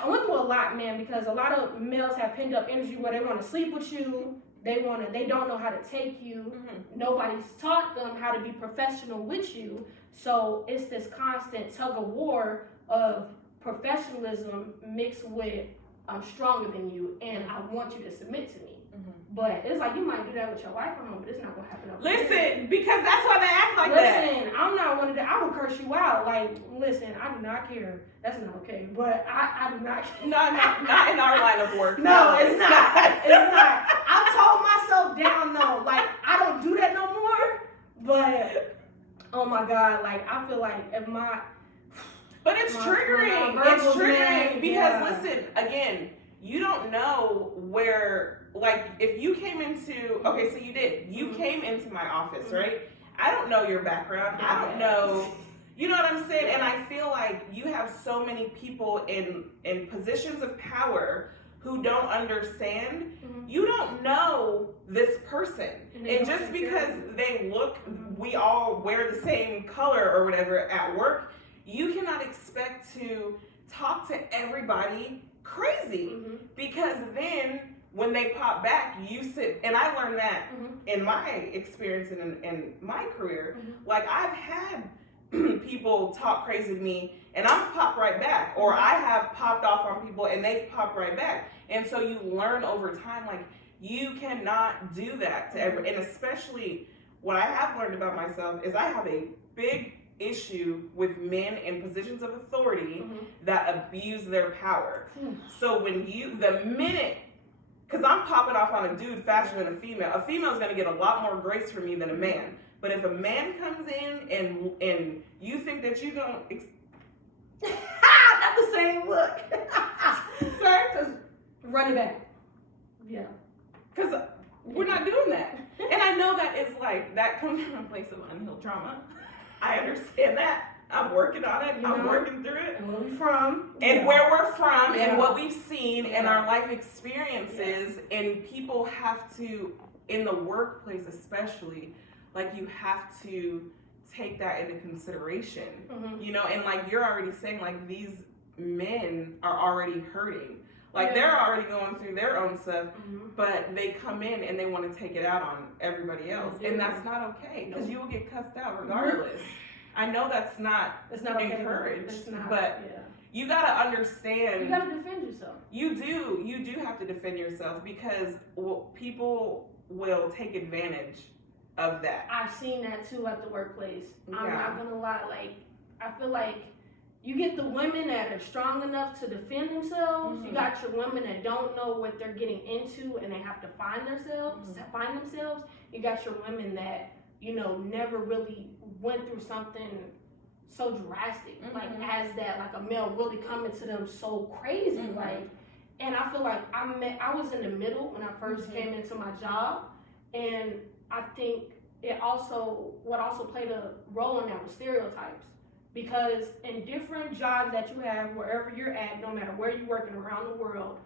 I went through a lot, man, because a lot of males have pent up energy where they want to sleep with you. They don't know how to take you. Nobody's taught them how to be professional with you. So it's this constant tug of war of professionalism mixed with I'm stronger than you and I want you to submit to me. But it's like you might do that with your wife at home, but it's not gonna happen over here. Listen, because that's why they act like that. Listen, I'm not one of the. I will curse you out. Like, listen, I do not care. That's not okay. But I do not care. Not in our line of work. No, it's not. It's not. I told myself down though. Like, I don't do that no more. But oh my God, like I feel like if my. But it's triggering. It's triggering because listen, again, you don't know where. Like, if you came into, okay, so you did. You came into my office, right? I don't know your background. I don't know, you know what I'm saying? And I feel like you have so many people in positions of power who don't understand. You don't know this person. And just because they look, we all wear the same color or whatever at work, you cannot expect to talk to everybody crazy. Because then, when they pop back, you sit, and I learned that in my experience in my career. Like, I've had people talk crazy to me, and I'm popped right back, or I have popped off on people, and they've popped right back. And so you learn over time, like, you cannot do that to everyone. And especially, what I have learned about myself is I have a big issue with men in positions of authority that abuse their power. So when the minute, because I'm popping off on a dude faster than a female is going to get a lot more grace from me than a man. But if a man comes in and you think that you don't... Not the same look. Sir, because run it back. Yeah. Because we're not doing that. And I know that is like, that comes from a place of unhealed trauma. I understand that. I'm working on it. I'm working through it. And where we're from. And where we're from and what we've seen and our life experiences. And people have to, in the workplace especially, like you have to take that into consideration. You know, and like you're already saying, like these men are already hurting. Like they're already going through their own stuff, but they come in and they want to take it out on everybody else. And that's not okay because you will get cussed out regardless. I know that's not encouraged, it's not, but you gotta understand. You gotta defend yourself. You do have to defend yourself because people will take advantage of that. I've seen that too at the workplace. I'm not gonna lie. Like, I feel like you get the women that are strong enough to defend themselves. You got your women that don't know what they're getting into and they have to find themselves. You got your women that, you know, never really went through something so drastic, like as that, like a male really coming to them so crazy, like. And I feel like I was in the middle when I first came into my job, and I think what also played a role in that was stereotypes. Because in different jobs that you have, wherever you're at, no matter where you're working around the world,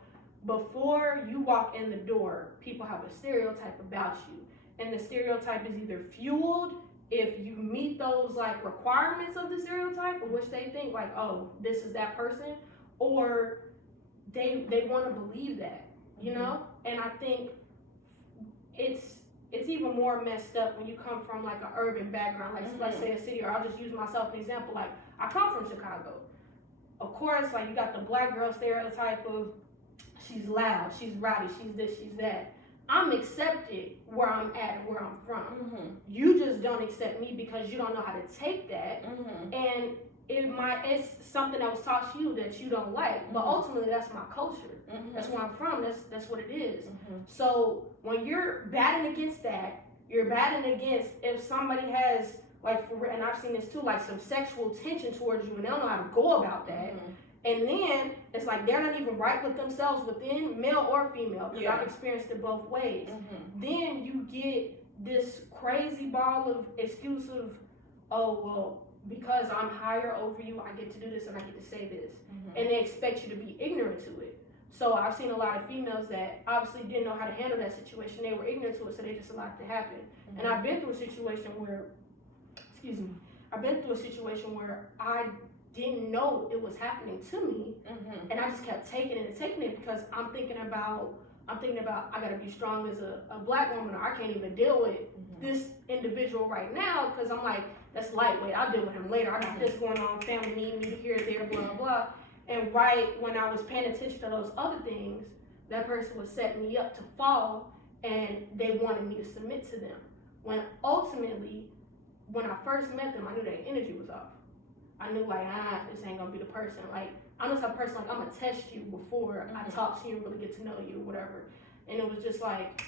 before you walk in the door, people have a stereotype about you. And the stereotype is either fueled if you meet those like requirements of the stereotype, of which they think like, oh, this is that person, or they want to believe that, you know? And I think it's even more messed up when you come from like an urban background, like let's say a city, or I'll just use myself as an example. Like I come from Chicago. Of course, like you got the black girl stereotype of she's loud, she's rowdy, she's this, she's that. I'm accepted where I'm at and where I'm from. You just don't accept me because you don't know how to take that. And it's something that was taught to you that you don't like, but ultimately that's my culture. That's where I'm from. That's what it is. So when you're batting against that, you're batting against if somebody has like, and I've seen this too, like some sexual tension towards you, and they don't know how to go about that. And then it's like they're not even right with themselves within male or female, because I've experienced it both ways. Then you get this crazy ball of exclusive, oh well, because I'm higher over you, I get to do this and I get to say this. And they expect you to be ignorant to it. So I've seen a lot of females that obviously didn't know how to handle that situation. They were ignorant to it, so they just allowed it to happen. And I've been through a situation where, I didn't know it was happening to me. And I just kept taking it because I'm thinking about I gotta be strong as a black woman, or I can't even deal with this individual right now, because I'm like, that's lightweight, I'll deal with him later. I got this going on, family needing me here, there, blah, blah. And right when I was paying attention to those other things, that person was setting me up to fall, and they wanted me to submit to them. When ultimately, when I first met them, I knew their energy was off. I knew like, this ain't gonna be the person. Like, I'm the type of person, like, I'm gonna test you before I talk to you and really get to know you, whatever. And it was just like,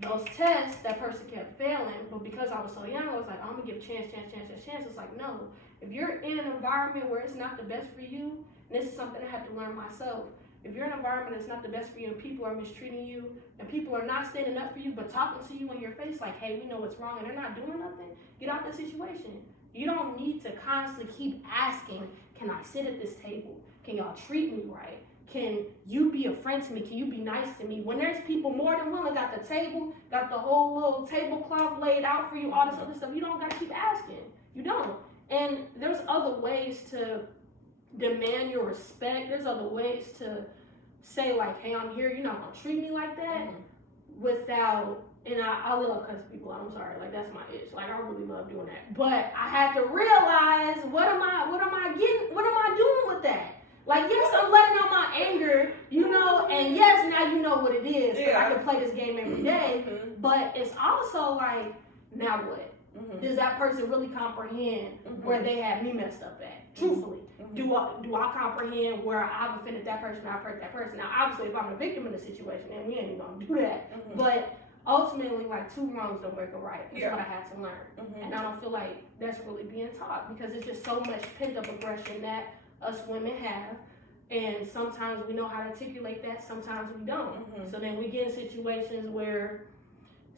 those tests, that person kept failing, but because I was so young, I was like, I'm gonna give chance. It's like, no, if you're in an environment where it's not the best for you, and this is something I had to learn myself, if you're in an environment that's not the best for you and people are mistreating you, and people are not standing up for you, but talking to you in your face like, hey, we know what's wrong, and they're not doing nothing, get out that situation. You don't need to constantly keep asking, can I sit at this table? Can y'all treat me right? Can you be a friend to me? Can you be nice to me? When there's people more than willing, got the table, got the whole little tablecloth laid out for you, all this other stuff, you don't got to keep asking. You don't. And there's other ways to demand your respect. There's other ways to say like, hey, I'm here, you're not going to treat me like that without, and I love cussing people out, I'm sorry, like that's my itch. Like I really love doing that. But I had to realize, what am I doing with that? Like, yes, I'm letting out my anger, you know, and yes, now you know what it is, because I can play this game every day, but it's also like, now what? Does that person really comprehend where they have me messed up at? Truthfully, do I comprehend where I've offended that person, I've hurt that person? Now, obviously, if I'm a victim in the situation, then we ain't even gonna do that, but ultimately, like, two wrongs don't make a right. That's what I had to learn, and I don't feel like that's really being taught, because it's just so much pent-up aggression that us women have, and sometimes we know how to articulate that, sometimes we don't. So then we get in situations where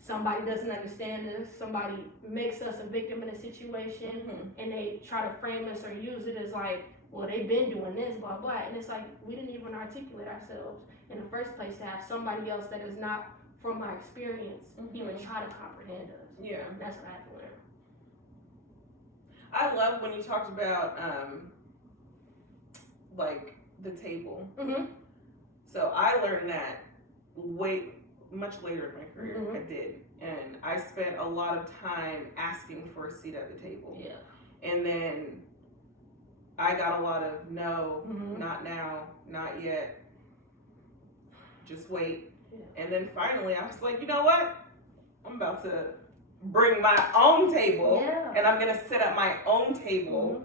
somebody doesn't understand us, somebody makes us a victim in a situation, and they try to frame us or use it as like, well, they've been doing this, blah, blah, and it's like, we didn't even articulate ourselves in the first place to have somebody else that is not from my experience even try to comprehend us. Yeah. And that's what I had to learn. I love when you talked about like the table. So I learned that much later in my career. I did, and I spent a lot of time asking for a seat at the table. And then I got a lot of no, not now, not yet, just wait. And then finally I was like, you know what? I'm about to bring my own table, and I'm gonna sit at my own table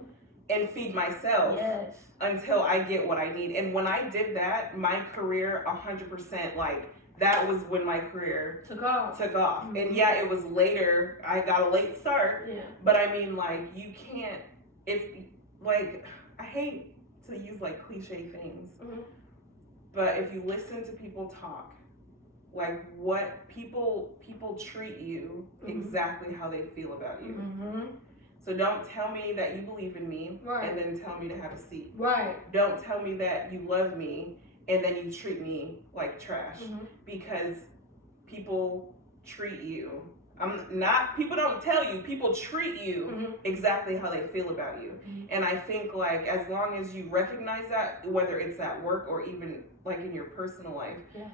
and feed myself. Yes. Until I get what I need. And when I did that, my career 100%, like, that was when my career took off. Mm-hmm. And yeah, it was later. I got a late start. Yeah. But I mean, like, you can't, if, like, I hate to use, like, cliche things. Mm-hmm. But if you listen to people talk, like, what people treat you mm-hmm. exactly how they feel about you. Mm-hmm. So don't tell me that you believe in me, right. and then tell me to have a seat. Right. Don't tell me that you love me and then you treat me like trash. Mm-hmm. Because people treat you. People don't tell you, people treat you mm-hmm. exactly how they feel about you. Mm-hmm. And I think, like, as long as you recognize that, whether it's at work or even like in your personal life, yeah.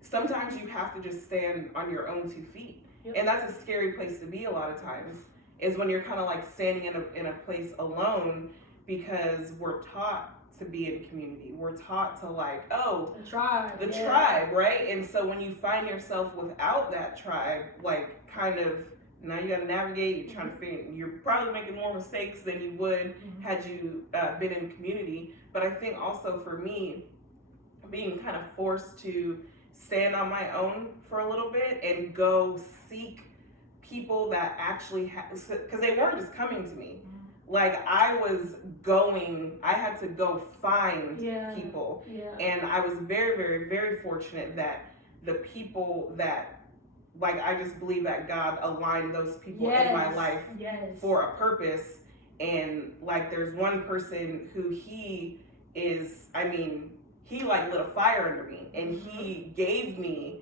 sometimes you have to just stand on your own 2 feet. Yep. And that's a scary place to be a lot of times. Is when you're kind of like standing in a place alone, because we're taught to be in community. We're taught to, like, the tribe. The tribe, right? And so when you find yourself without that tribe, like, kind of, now you got to navigate, you're trying to figure, you're probably making more mistakes than you would mm-hmm. had you been in community. But I think also for me, being kind of forced to stand on my own for a little bit and go seek people that actually because they weren't just coming to me. Like, I had to go find people. Yeah. And I was very, very, very fortunate that the people that, like, I just believe that God aligned those people in my life for a purpose. And, like, there's one person who he like lit a fire under me, and he gave me,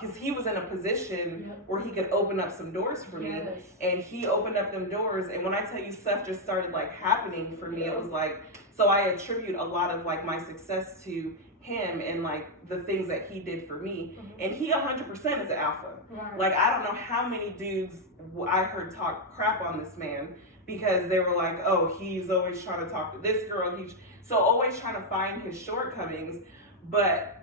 because he was in a position where he could open up some doors for me, and he opened up them doors. And when I tell you, stuff just started, like, happening for me, it was like, so I attribute a lot of, like, my success to him and, like, the things that he did for me. mm-hmm. And he 100% is an alpha. Right. Like, I don't know how many dudes I heard talk crap on this man because they were like, oh, he's always trying to talk to this girl, so always trying to find his shortcomings. But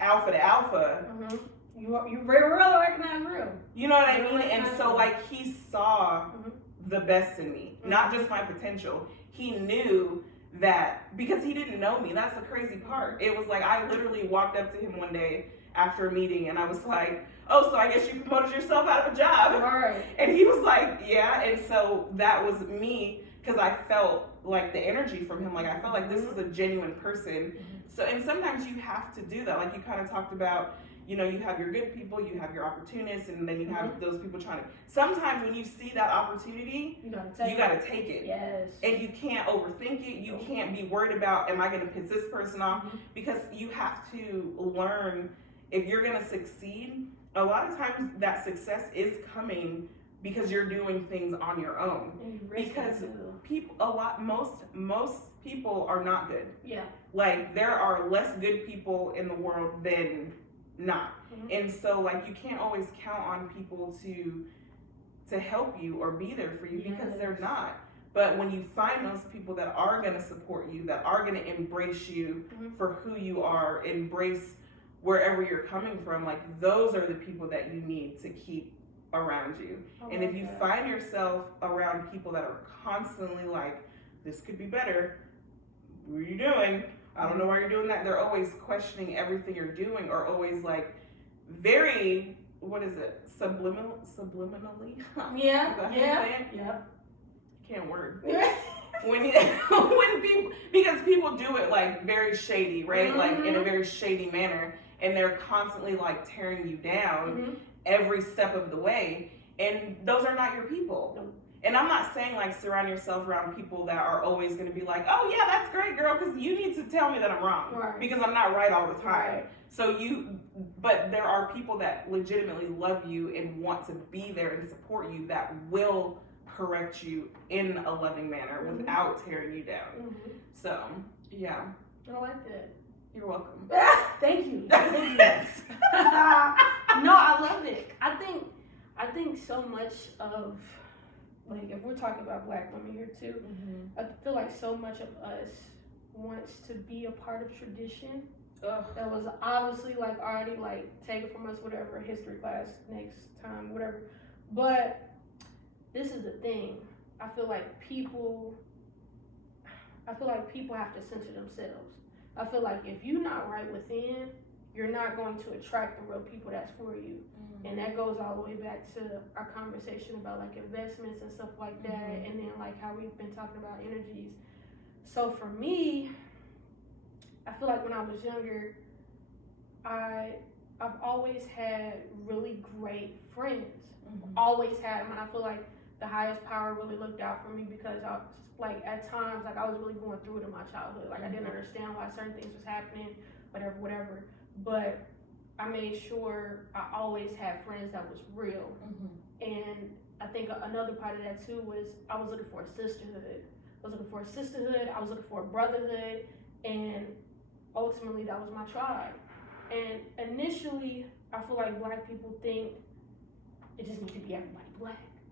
alpha to alpha, mm-hmm. you real recognize real. You know what I mean? And so, like, he saw mm-hmm. the best in me, mm-hmm. not just my potential. He knew that, because he didn't know me. That's the crazy part. It was like, I literally walked up to him one day after a meeting, and I was like, oh, so I guess you promoted yourself out of a job. Right. And he was like, yeah. And so that was me, because I felt like the energy from him. Like, I felt like this is a genuine person. Mm-hmm. So, and sometimes you have to do that. Like, you kind of talked about, you know, you have your good people, you have your opportunists, and then you have mm-hmm. those people trying to, sometimes when you see that opportunity, you gotta take it. Yes. And you can't overthink it. You can't be worried about, am I gonna piss this person off? Mm-hmm. Because you have to learn, if you're gonna succeed, a lot of times that success is coming because you're doing things on your own. Because most people are not good. Yeah. Like, there are less good people in the world than not. Mm-hmm. And so, like, you can't always count on people to help you or be there for you, because they're not. But when you find those people that are going to support you, that are going to embrace you mm-hmm. for who you are, embrace wherever you're coming from, like, those are the people that you need to keep around you. And if you find yourself around people that are constantly like, this could be better, what are you doing? I don't know why you're doing that. They're always questioning everything you're doing, or always, like, very, what is it? Subliminally? Yeah. Can't word. when people, because people do it, like, very shady, right? Mm-hmm. Like, in a very shady manner, and they're constantly, like, tearing you down mm-hmm. every step of the way, and those are not your people. Nope. And I'm not saying, like, surround yourself around people that are always going to be like, oh yeah, that's great, girl, because you need to tell me that I'm wrong, right. because I'm not right all the time. Right. So but there are people that legitimately love you and want to be there and support you, that will correct you in a loving manner mm-hmm. without tearing you down. Mm-hmm. So, yeah. I like that. You're welcome. Thank you. No, I love it. I think so much of, like, if we're talking about Black women here too, mm-hmm. I feel like so much of us wants to be a part of tradition. Ugh. That was obviously, like, already, like, taken from us, whatever, history class next time, whatever. But this is the thing. I feel like people I feel like people have to center themselves. I feel like if you're not right within, you're not going to attract the real people that's for you. And that goes all the way back to our conversation about like investments and stuff like that, and then like how we've been talking about energies. So for me, I feel like when I was younger, I've always had really great friends. Always had them, and I feel like the highest power really looked out for me because I was like at times like I was really going through it in my childhood. Like I didn't understand why certain things was happening, whatever. But I made sure I always had friends that was real. And I think another part of that too was I was looking for a sisterhood. I was looking for a brotherhood, and ultimately that was my tribe. And initially, I feel like black people think it just needs to be everybody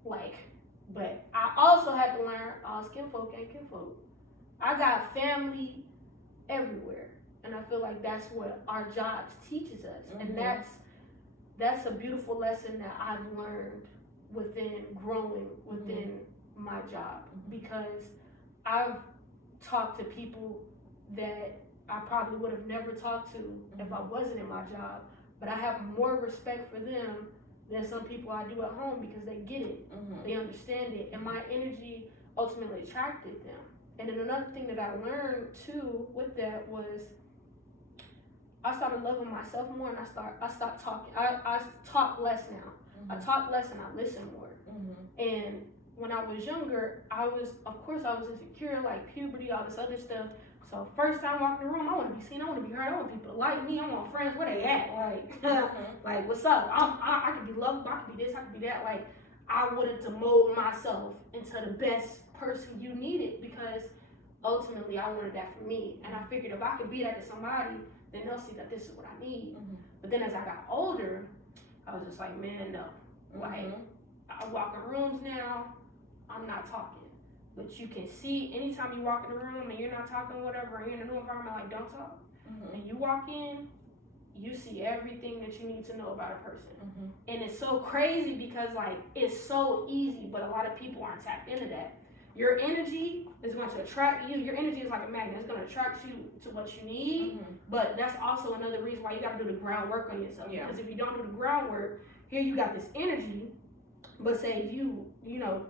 black. But I also had to learn all kinfolk ain't kinfolk. I got family everywhere. And I feel like that's what our jobs teaches us. And that's a beautiful lesson that I've learned within growing within my job. Because I've talked to people that I probably would have never talked to if I wasn't in my job. But I have more respect for them than some people I do at home because they get it. They understand it. And my energy ultimately attracted them. And then another thing that I learned too with that was I started loving myself more, and I stopped talking. I talk less now. I talk less and I listen more. And when I was younger, of course I was insecure, like puberty, all this other stuff. So first time walking the room, I want to be seen, I want to be heard, I want people to like me, I want friends, where they at? Like, like what's up? I could be loved, I could be this, I could be that. Like, I wanted to mold myself into the best person you needed because ultimately I wanted that for me. And I figured if I could be that to somebody, then they'll see that this is what I need. But then as I got older, I was just like, man, no. Like, I walk in rooms now, I'm not talking. But you can see anytime you walk in a room and you're not talking or whatever, and you're in a new environment, like, don't talk. And you walk in, you see everything that you need to know about a person. And it's so crazy because, like, it's so easy, but a lot of people aren't tapped into that. Your energy is going to attract you. Your energy is like a magnet. It's going to attract you to what you need. But that's also another reason why you got to do the groundwork on yourself. Because if you don't do the groundwork, here you got this energy, but say if you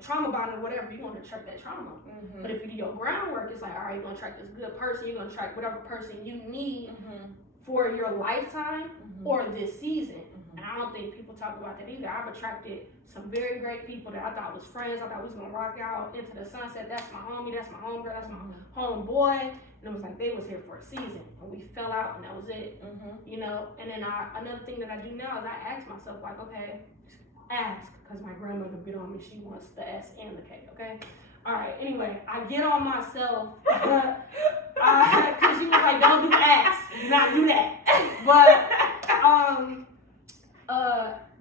trauma bond or whatever, you're going to attract that trauma. But if you do your groundwork, it's like, all right, you're going to attract this good person. You're going to attract whatever person you need for your lifetime or this season. And I don't think people talk about that either. I've attracted some very great people that I thought was friends. I thought was gonna rock out into the sunset. That's my homie, that's my homegirl, that's my homeboy. And it was like they was here for a season and we fell out and that was it. And then another thing that I do now is I ask myself like, okay, because my grandmother bit on me, she wants the S and the K, okay? All right, anyway, I get on myself because she was like, don't do ask, do not do that. But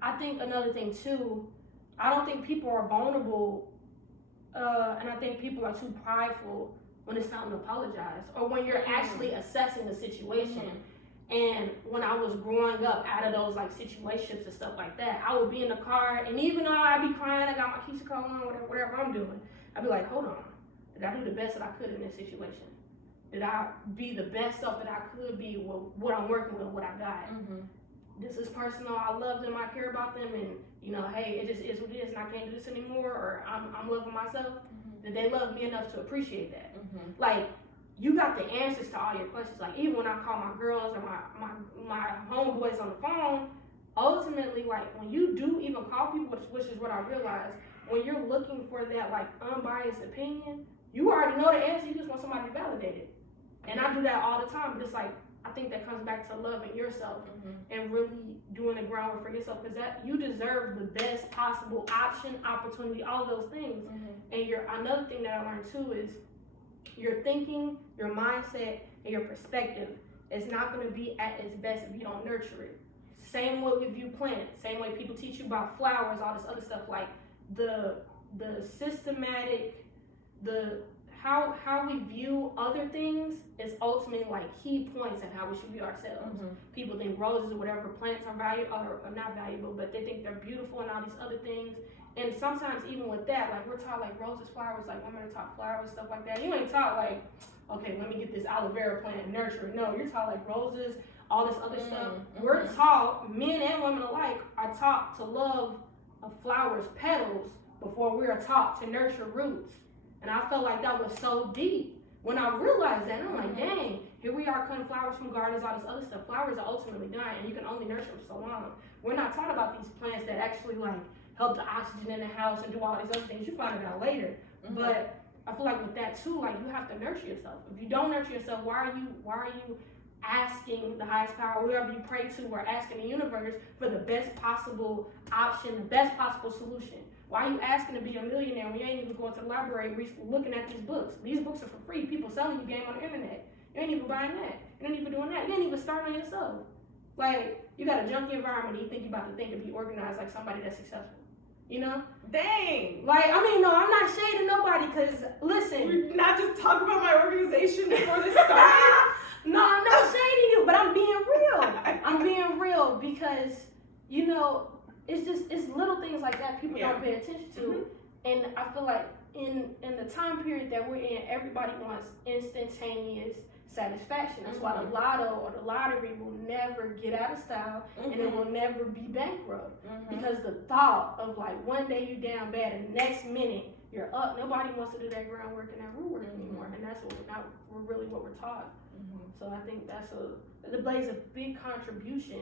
I think another thing too, I don't think people are vulnerable, and I think people are too prideful when it's time to apologize or when you're actually assessing the situation. And when I was growing up out of those like situationships and stuff like that, I would be in the car, and even though I'd be crying, I got my Keisha Cole on, whatever I'm doing, I'd be like, hold on, did I do the best that I could in this situation? Did I be the best self that I could be with what I'm working with, what I got? This is personal, I love them, I care about them, and hey, it just is what it is, and I can't do this anymore, or I'm loving myself. Did they love me enough to appreciate that? Like, you got the answers to all your questions. Like, even when I call my girls or my homeboys on the phone, ultimately, like, when you do even call people, which is what I realized, when you're looking for that, like, unbiased opinion, you already know the answer, you just want somebody to validate it. And I do that all the time, but it's like, I think that comes back to loving yourself and really doing the groundwork for yourself, because that you deserve the best possible option, opportunity, all of those things. And another thing that I learned too is your thinking, your mindset, and your perspective is not going to be at its best if you don't nurture it. Same way with you plants, same way people teach you about flowers, all this other stuff, like the systematic, how we view other things is ultimately like key points of how we should view ourselves. People think roses or whatever plants are are not valuable, but they think they're beautiful and all these other things. And sometimes even with that, like we're taught like roses, flowers, like women are taught flowers, stuff like that. You ain't taught like, okay, let me get this aloe vera plant and nurture it. No, you're taught like roses, all this other stuff. We're taught, men and women alike, are taught to love a flower's petals before we are taught to nurture roots. And I felt like that was so deep. When I realized that, I'm like, dang, here we are cutting flowers from gardens, all this other stuff. Flowers are ultimately dying, and you can only nurture them so long. We're not taught about these plants that actually like help the oxygen in the house and do all these other things. You find it out later. But I feel like with that too, like you have to nurture yourself. If you don't nurture yourself, why are you asking the highest power, whoever you pray to, or asking the universe for the best possible option, the best possible solution? Why are you asking to be a millionaire when you ain't even going to the library looking at these books? These books are for free. People selling you game on the internet. You ain't even buying that. You ain't even doing that. You ain't even starting on yourself. Like, you got a junky environment and you think you about to think and be organized like somebody that's successful. You know? Dang! Like, I mean, no, I'm not shading nobody because, listen. We're not just talking about my organization before this started. No, I'm not shading you, but I'm being real. I'm being real because, you know, it's little things like that people don't pay attention to. And I feel like in the time period that we're in, everybody wants instantaneous satisfaction. That's why the lotto or the lottery will never get out of style and it will never be bankrupt. Because the thought of like one day you down bad and next minute you're up, nobody wants to do that groundwork and that root work anymore. And that's we're really what we're taught. So I think it plays a big contribution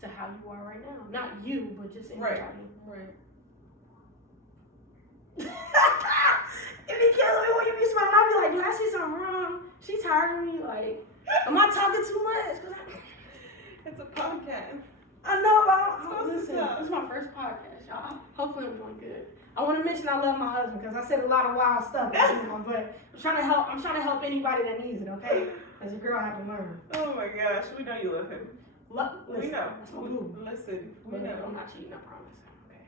to how you are right now. Not you, but just everybody. Right. It be killing me when you be smiling. I'll be like, did I see something wrong? She tired of me. Like, am I talking too much? It's a podcast. I know, listen, this is my first podcast, y'all. Hopefully I'm doing good. I want to mention I love my husband because I said a lot of wild stuff, but I'm trying to help anybody that needs it, okay? As a girl, I have to learn. Oh my gosh, we know you love him. Listen, we know. That's my boo. Listen, we know. I'm not cheating, I promise. Okay.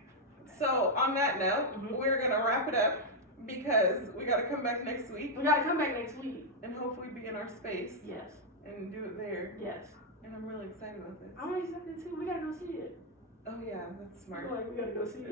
So on that note, we're gonna wrap it up because we gotta come back next week. We gotta come back next week. And hopefully be in our space. Yes. And do it there. Yes. And I'm really excited about this. I'm excited too. We gotta go see it. Oh yeah, that's smart. Like, we gotta go see it.